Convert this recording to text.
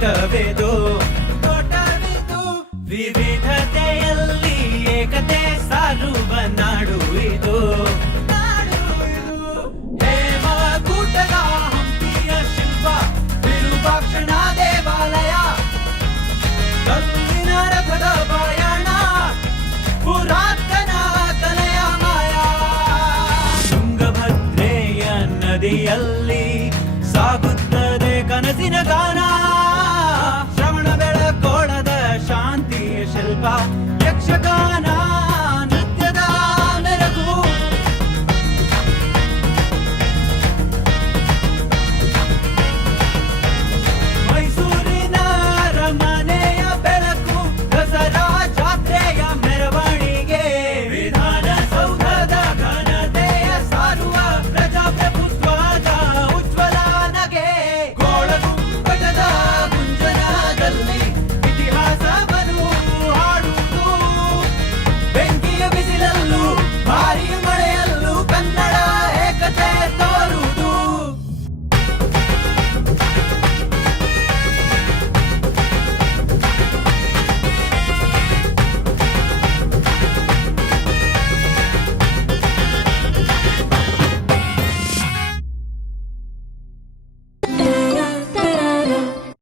ತೋಟವೆದು ವಿವಿಧತೆಯಲ್ಲಿ ಏಕತೆ ಸಾರುವ ನಾಡು ಇದು. ಹೇಮಕೂಟದ ಹಂಪಿಯ ಶಿಲ್ಪ, ವಿರೂಪಾಕ್ಷನ ದೇವಾಲಯ, ಕಲ್ಲಿನ ರಥದ ಪಯಣ, ಪುರಾತನ ಕಲೆಯ ಮಾಯ. ತುಂಗಭದ್ರೆಯ ನದಿಯಲ್ಲಿ